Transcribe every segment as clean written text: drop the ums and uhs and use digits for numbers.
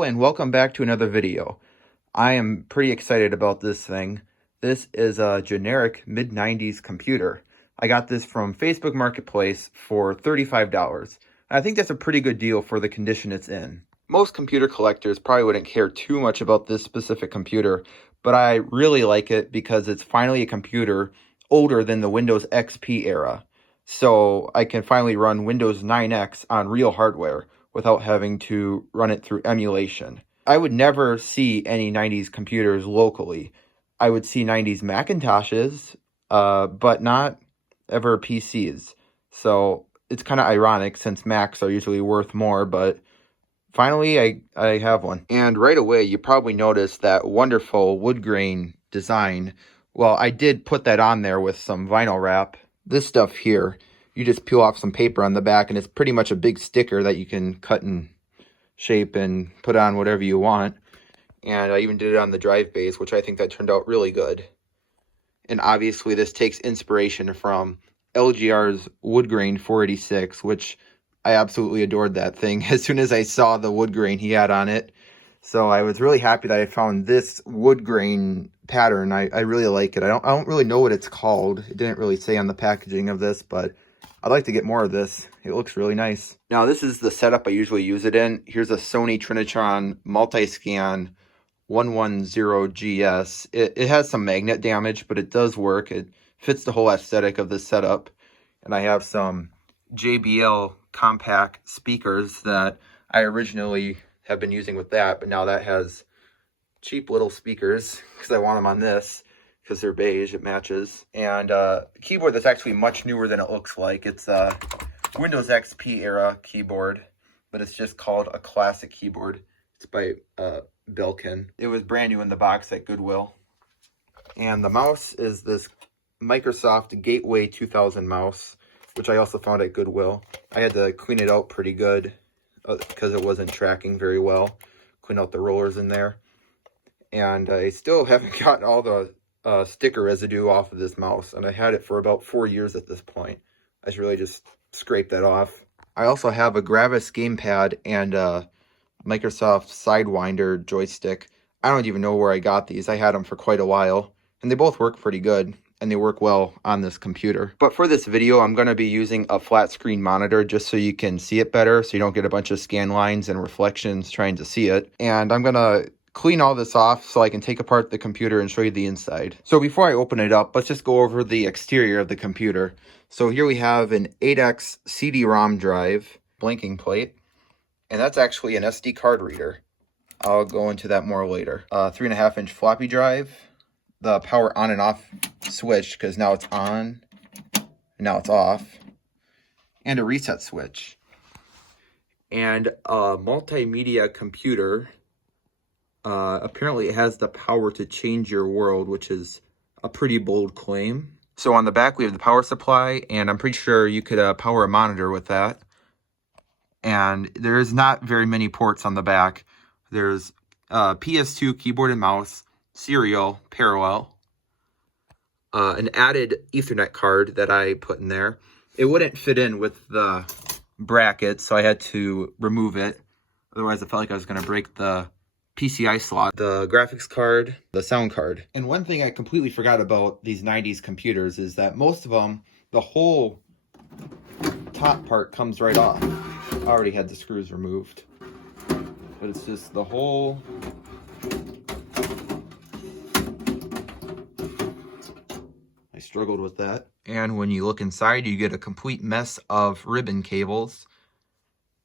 Hello and welcome back to another video. I am pretty excited about this thing. This is a generic mid-90s computer. I got this from Facebook Marketplace for $35. I think that's a pretty good deal for the condition it's in. Most computer collectors probably wouldn't care too much about this specific computer, but I really like it because it's finally a computer older than the Windows XP era. So I can finally run Windows 9X on real hardware without having to run it through emulation. I would never see any 90s computers locally. I would see 90s Macintoshes, but not ever PCs. So it's kind of ironic since Macs are usually worth more, but finally I have one. And right away, you probably noticed that wonderful wood grain design. Well, I did put that on there with some vinyl wrap. This stuff here, you just peel off some paper on the back and it's pretty much a big sticker that you can cut and shape and put on whatever you want. And I even did it on the drive base, which I think that turned out really good. And obviously this takes inspiration from LGR's wood grain 486, which I absolutely adored that thing as soon as I saw the wood grain he had on it. So I was really happy that I found this wood grain pattern. I really like it. I don't really know what it's called. It didn't really say on the packaging of this, but I'd like to get more of this. It looks really nice. Now this is the setup I usually use it in. Here's a Sony Trinitron Multiscan 110GS. It has some magnet damage, but it does work. It fits the whole aesthetic of this setup. And I have some JBL compact speakers that I originally have been using with that, but now that has cheap little speakers because I want them on this because they're beige, it matches. And a keyboard that's actually much newer than it looks like. It's a Windows XP era keyboard, but it's just called a classic keyboard. It's by Belkin. It was brand new in the box at Goodwill. And the mouse is this Microsoft Gateway 2000 mouse, which I also found at Goodwill. I had to clean it out pretty good because it wasn't tracking very well. Clean out the rollers in there. And I still haven't gotten all the sticker residue off of this mouse. And I had it for about 4 years at this point. I should really just scrape that off. I also have a Gravis gamepad and a Microsoft Sidewinder joystick. I don't even know where I got these. I had them for quite a while. And they both work pretty good. And they work well on this computer. But for this video, I'm going to be using a flat screen monitor just so you can see it better, so you don't get a bunch of scan lines and reflections trying to see it. And I'm going to clean all this off so I can take apart the computer and show you the inside. So before I open it up, let's just go over the exterior of the computer. So here we have an 8X CD-ROM drive, blanking plate, and that's actually an SD card reader. I'll go into that more later. 3.5-inch floppy drive. The power on and off switch, because now it's on, now it's off, and a reset switch. And a multimedia computer. Apparently it has the power to change your world, which is a pretty bold claim. So on the back we have the power supply, and I'm pretty sure you could power a monitor with that. And there's not very many ports on the back. There's PS2 keyboard and mouse, serial, parallel, an added Ethernet card that I put in there. It wouldn't fit in with the bracket, so I had to remove it. Otherwise, I felt like I was going to break the PCI slot, the graphics card, the sound card. And one thing I completely forgot about these 90s computers is that most of them, the whole top part comes right off. I already had the screws removed. But it's just the whole... struggled with that. And when you look inside, you get a complete mess of ribbon cables.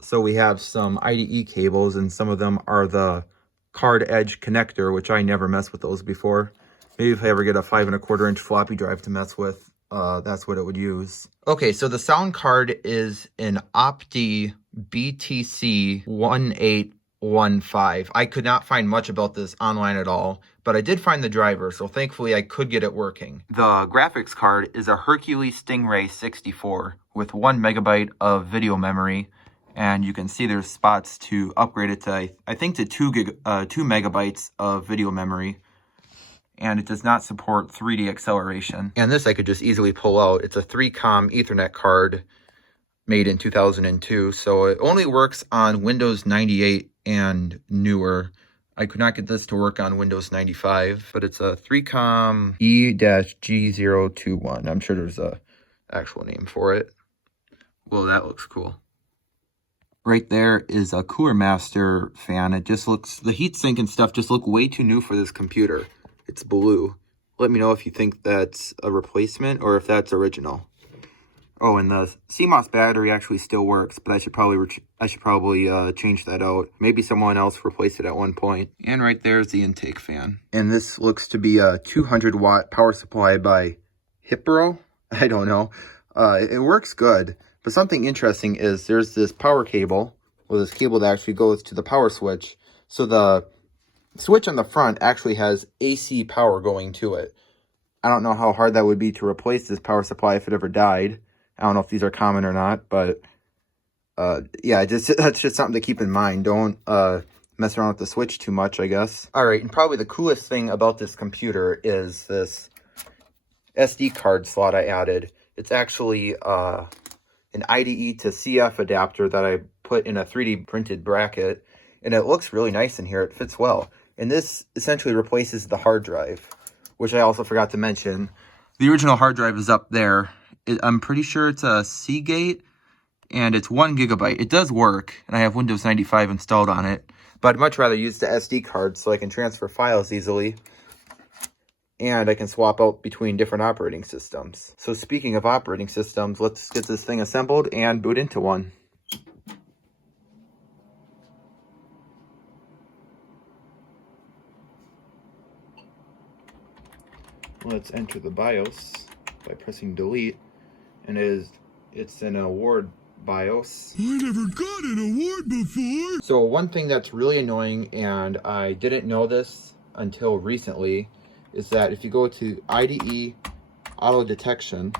So we have some IDE cables, and some of them are the card edge connector, which I never messed with those before. Maybe if I ever get a 5.25-inch floppy drive to mess with, that's what it would use. Okay, so the sound card is an Opti BTC 1815. I could not find much about this online at all, but I did find the driver, so thankfully I could get it working. The graphics card is a Hercules Stingray 64 with 1 megabyte of video memory, and you can see there's spots to upgrade it to, I think, to 2 megabytes of video memory. And it does not support 3D acceleration. And this I could just easily pull out. It's a 3-COM Ethernet card made in 2002, so it only works on Windows 98 and newer. I could not get this to work on Windows 95, but it's a 3Com E-G021. I'm sure there's a actual name for it. Well, that looks cool. Right there is a Cooler Master fan. It just looks, the heatsink and stuff just look way too new for this computer. It's blue. Let me know if you think that's a replacement or if that's original. Oh, and the CMOS battery actually still works, but I should probably change that out. Maybe someone else replaced it at one point. And right there's the intake fan. And this looks to be a 200-watt power supply by Hipro. I don't know. It works good. But something interesting is there's this power cable, or this cable that actually goes to the power switch. So the switch on the front actually has AC power going to it. I don't know how hard that would be to replace this power supply if it ever died. I don't know if these are common or not, but yeah, that's just something to keep in mind. Don't mess around with the switch too much, I guess. All right, and probably the coolest thing about this computer is this SD card slot I added. It's actually an IDE to CF adapter that I put in a 3D printed bracket, and it looks really nice in here. It fits well. And this essentially replaces the hard drive, which I also forgot to mention. The original hard drive is up there. I'm pretty sure it's a Seagate, and it's 1 gigabyte. It does work, and I have Windows 95 installed on it, but I'd much rather use the SD card so I can transfer files easily, and I can swap out between different operating systems. So speaking of operating systems, let's get this thing assembled and boot into one. Let's enter the BIOS by pressing delete, and it's an award BIOS. I never got an award before. So one thing that's really annoying, and I didn't know this until recently, is that if you go to IDE auto detection,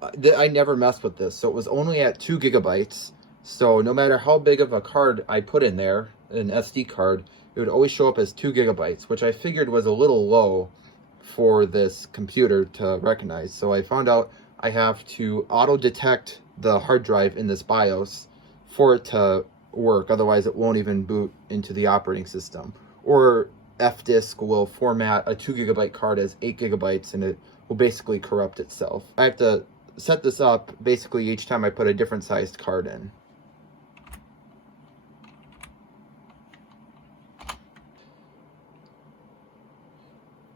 I never messed with this, so it was only at 2 gigabytes. So no matter how big of a card I put in there, an SD card, it would always show up as 2 gigabytes, which I figured was a little low for this computer to recognize. So I found out I have to auto detect the hard drive in this BIOS for it to work. Otherwise it won't even boot into the operating system. Or F-Disk will format a 2 gigabyte card as 8 gigabytes and it will basically corrupt itself. I have to set this up basically each time I put a different sized card in.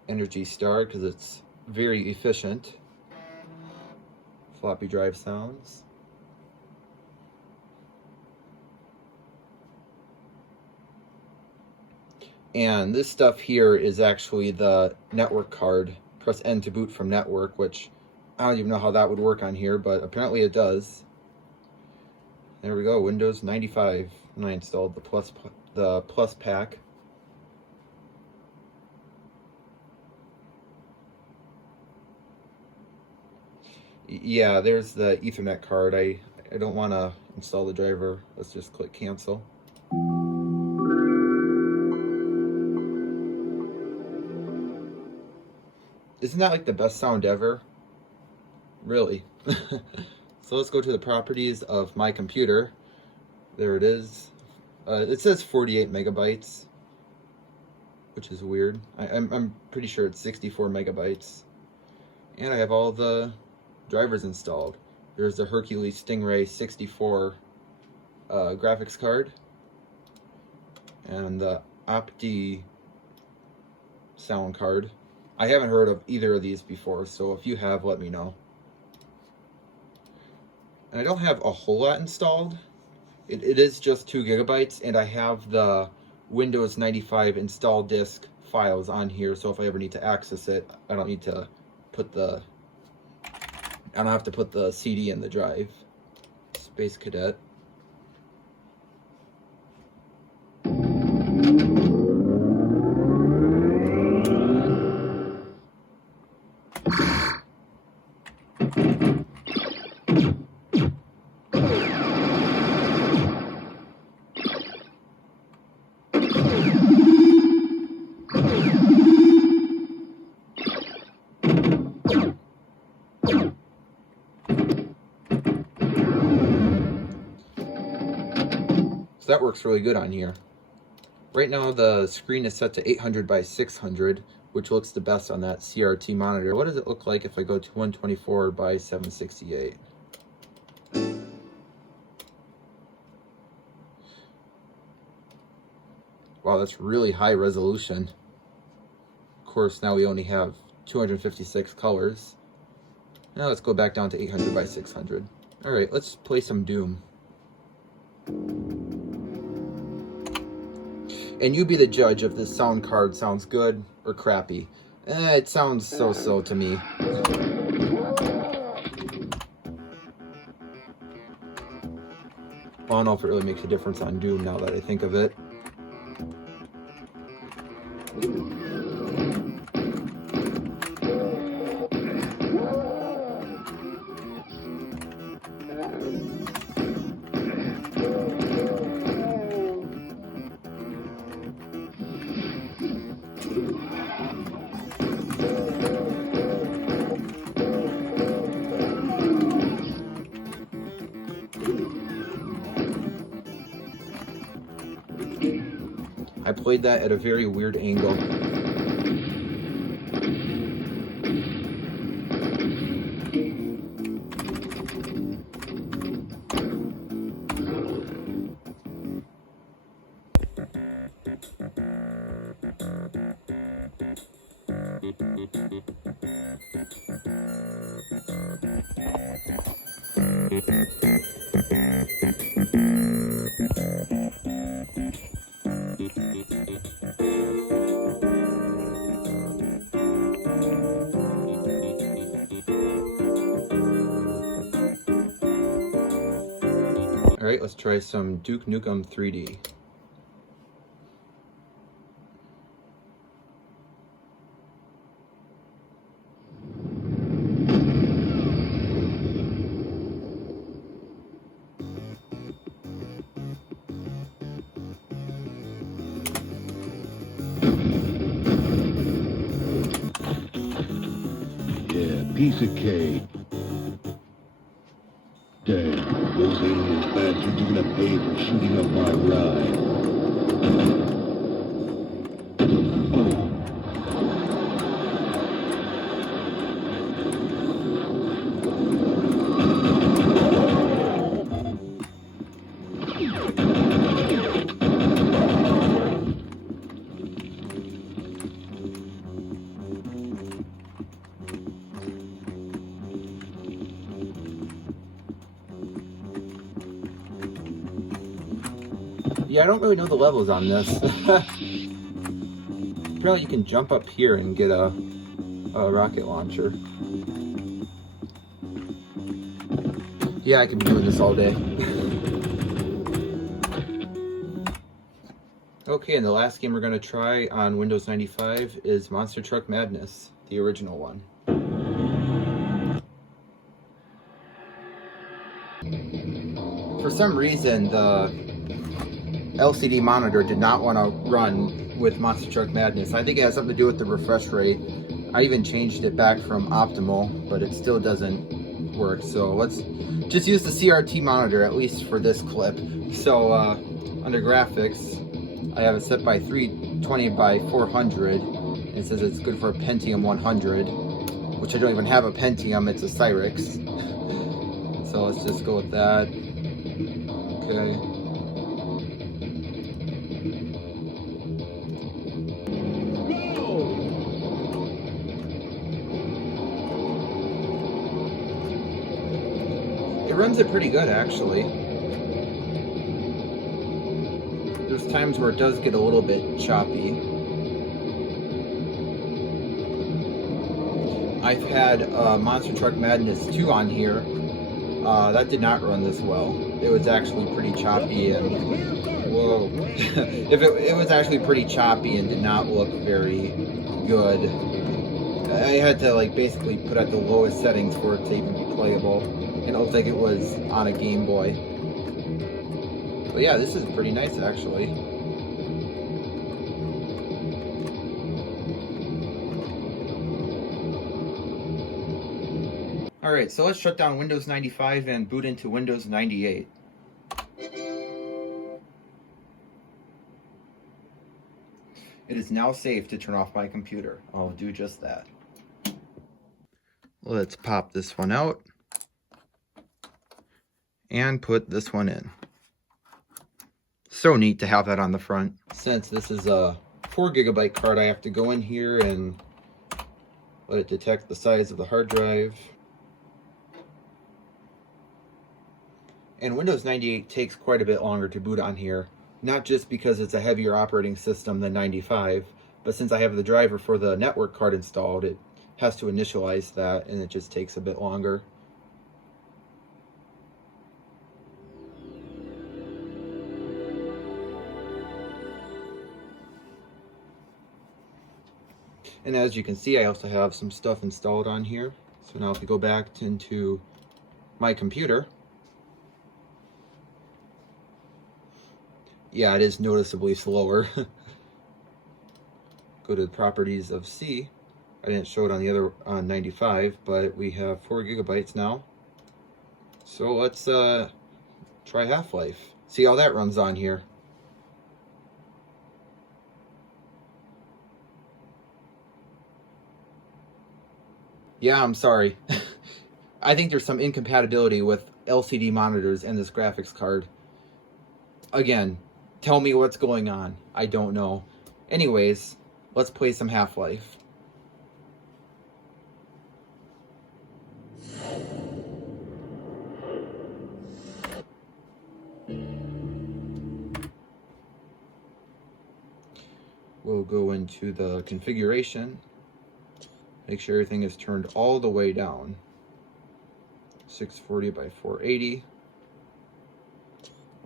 Energy Star, because it's very efficient. Floppy drive sounds. And this stuff here is actually the network card. Press N to boot from network, which I don't even know how that would work on here, but apparently it does. There we go, Windows 95. And I installed the Plus pack. Yeah, there's the Ethernet card. I don't want to install the driver. Let's just click cancel. Isn't that like the best sound ever? Really? So let's go to the properties of my computer. There it is. It says 48 megabytes, which is weird. I'm pretty sure it's 64 megabytes. And I have all the drivers installed. There's the Hercules Stingray 64 graphics card, and the Opti sound card. I haven't heard of either of these before, so if you have, let me know. And I don't have a whole lot installed. It is just 2 gigabytes, and I have the Windows 95 install disk files on here, so if I ever need to access it, I don't have to put the CD in the drive. Space Cadet. So that works really good on here. Right now the screen is set to 800 by 600, which looks the best on that CRT monitor. What does it look like if I go to 124 by 768? Wow, that's really high resolution. Of course, now we only have 256 colors. Now let's go back down to 800 by 600. All right, let's play some Doom. And you be the judge if this sound card sounds good or crappy. It sounds so-so to me. I don't know if it really makes a difference on Doom now that I think of it. I played that at a very weird angle. Alright, let's try some Duke Nukem 3D. Yeah, piece of cake. Damn, those aliens bastards are gonna pay for shooting up my ride. Yeah, I don't really know the levels on this. Apparently you can jump up here and get a rocket launcher. Yeah, I can be doing this all day. Okay, and the last game we're going to try on Windows 95 is Monster Truck Madness, the original one. For some reason, the LCD monitor did not want to run with Monster Truck Madness. I think it has something to do with the refresh rate. I even changed it back from optimal, but it still doesn't work. So let's just use the CRT monitor, at least for this clip. So under graphics, I have it set by 320 by 400. It says it's good for a Pentium 100, which I don't even have a Pentium, it's a Cyrix. So let's just go with that. Okay. It runs it pretty good, actually. There's times where it does get a little bit choppy. I've had Monster Truck Madness 2 on here. That did not run this well. It was actually pretty choppy and... Whoa. It was actually pretty choppy and did not look very good. I had to like basically put at the lowest settings for it to even be playable. And it looked like it was on a Game Boy. But yeah, this is pretty nice actually. Alright, so let's shut down Windows 95 and boot into Windows 98. It is now safe to turn off my computer. I'll do just that. Let's pop this one out and put this one in. So neat to have that on the front. Since this is a 4 GB card, I have to go in here and let it detect the size of the hard drive. And Windows 98 takes quite a bit longer to boot on here, not just because it's a heavier operating system than 95, but since I have the driver for the network card installed, it has to initialize that, and it just takes a bit longer. And as you can see, I also have some stuff installed on here. So now if we go back into my computer, yeah, it is noticeably slower. Go to the properties of C. I didn't show it on the other 95, but we have 4 GB now. So let's try Half-Life. See how that runs on here. Yeah, I'm sorry. I think there's some incompatibility with LCD monitors and this graphics card. Again, tell me what's going on. I don't know. Anyways, let's play some Half-Life. We'll go into the configuration. Make sure everything is turned all the way down. 640 by 480.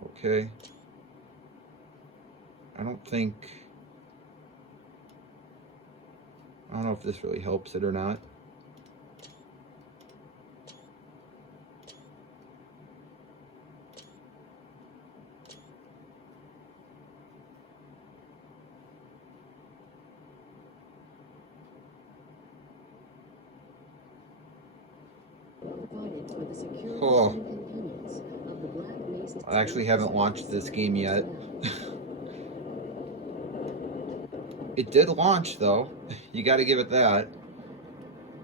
Okay. I don't know if this really helps it or not. Oh, I actually haven't launched this game yet. It did launch though. You got to give it that.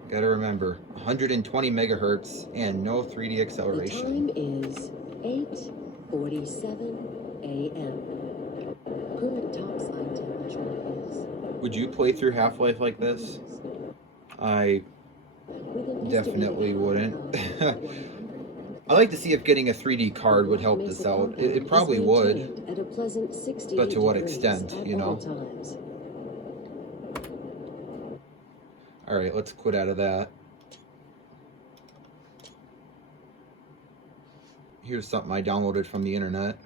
Got to remember, 120 megahertz and no 3D acceleration. The time is 8:47 a.m. Current topside temperature is... Would you play through Half-Life like this? I definitely wouldn't. I'd like to see if getting a 3D card would help this out. It probably would. But to what extent, you know? Alright, let's quit out of that. Here's something I downloaded from the internet.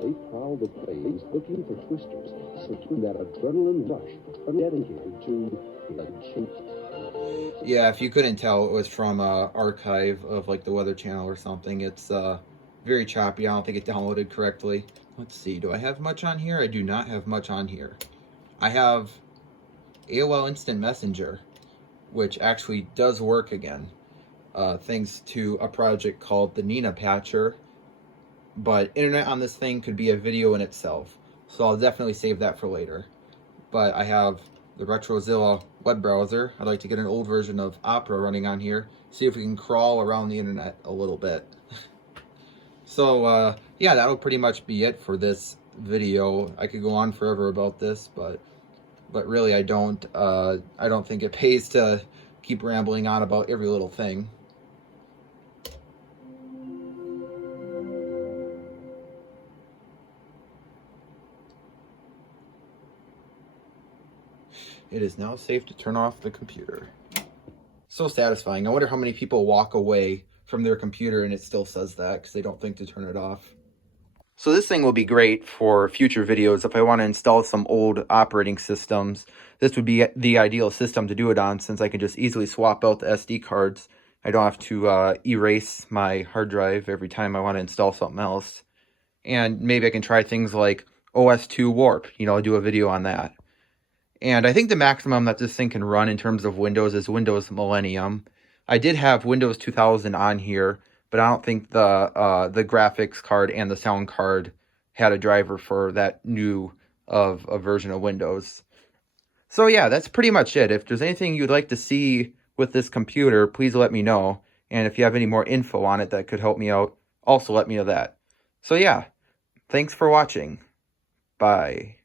They prowl the plains looking for twisters, searching that adrenaline rush, dedicated to the chase. Yeah, if you couldn't tell, it was from an archive of like the Weather Channel or something. It's very choppy. I don't think it downloaded correctly. Let's see, do I have much on here? I do not have much on here. I have AOL Instant Messenger, which actually does work again, thanks to a project called the Nina Patcher. But internet on this thing could be a video in itself, so I'll definitely save that for later. But I have the RetroZilla web browser. I'd like to get an old version of Opera running on here, see if we can crawl around the internet a little bit. So yeah, that'll pretty much be it for this video. I could go on forever about this, but really I don't think it pays to keep rambling on about every little thing. It is now safe to turn off the computer. So satisfying. I wonder how many people walk away from their computer and it still says that because they don't think to turn it off. So this thing will be great for future videos. If I want to install some old operating systems, this would be the ideal system to do it on, since I can just easily swap out the SD cards. I don't have to erase my hard drive every time I want to install something else. And maybe I can try things like OS2 Warp, you know, do a video on that. And I think the maximum that this thing can run in terms of Windows is Windows Millennium. I did have Windows 2000 on here, but I don't think the graphics card and the sound card had a driver for that new of a version of Windows. So yeah, that's pretty much it. If there's anything you'd like to see with this computer, please let me know. And if you have any more info on it that could help me out, also let me know that. So yeah, thanks for watching. Bye.